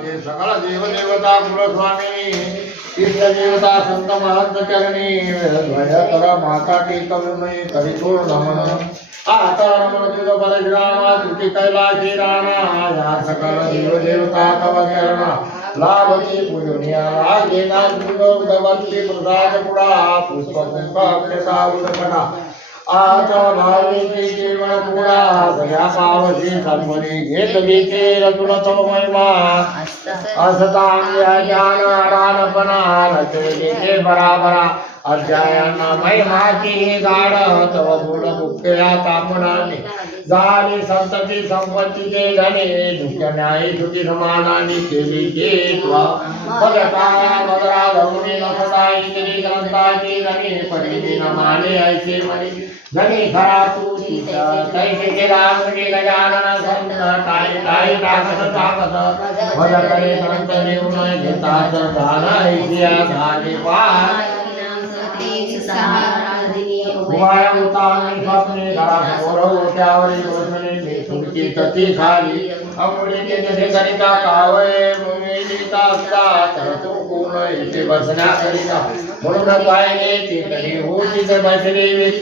माझे सकळ देवदेवता कुलस्वामिनी तीर्थदेवता संत महंत चरणी ध्वज कर माता टेकविमयी करितो नमन आता नमन तुझ परशुरामा तुझी कैलाशी राणा या सकल सकळ देवदेवता तव शरणा लाभती राजेना दुर्ग भगवती प्रसाद पुडा पुष्प पुष्प अक्षता उदकटा आता भावेचे जेवण पुडा सगळ्या पावशी सन्मनी घेत बीचे रतुन तो महिमा असतांग्या ज्ञान आडानपणा नचविते बराबरा अध्यायांना महिमाची गाड तव गुण मुख्या तापणाने झाली संतती संपत्तीचे धने दुःख न्याय तुझी समानाने केली के त्वा। भगता नसदाई तरी ग्रंथाची धने पडिली न माने ऐसे म्हणे धनी खरा तू सीता कैसे केला म्हणजे गजानन संत टाळी टाळी टाकत टाकत भज करे ग्रंथ नेऊन घेतात दान ऐसिया झाले पाय उभया उतारणी स्वप्ने घरासमोर ओट्यावर योजने मी तुमची तती खाली अमुडी ते करिता कावळे मुंगिलीता असता तर इथे बसण्याकरिता म्हणून काय ते तरी होती बसले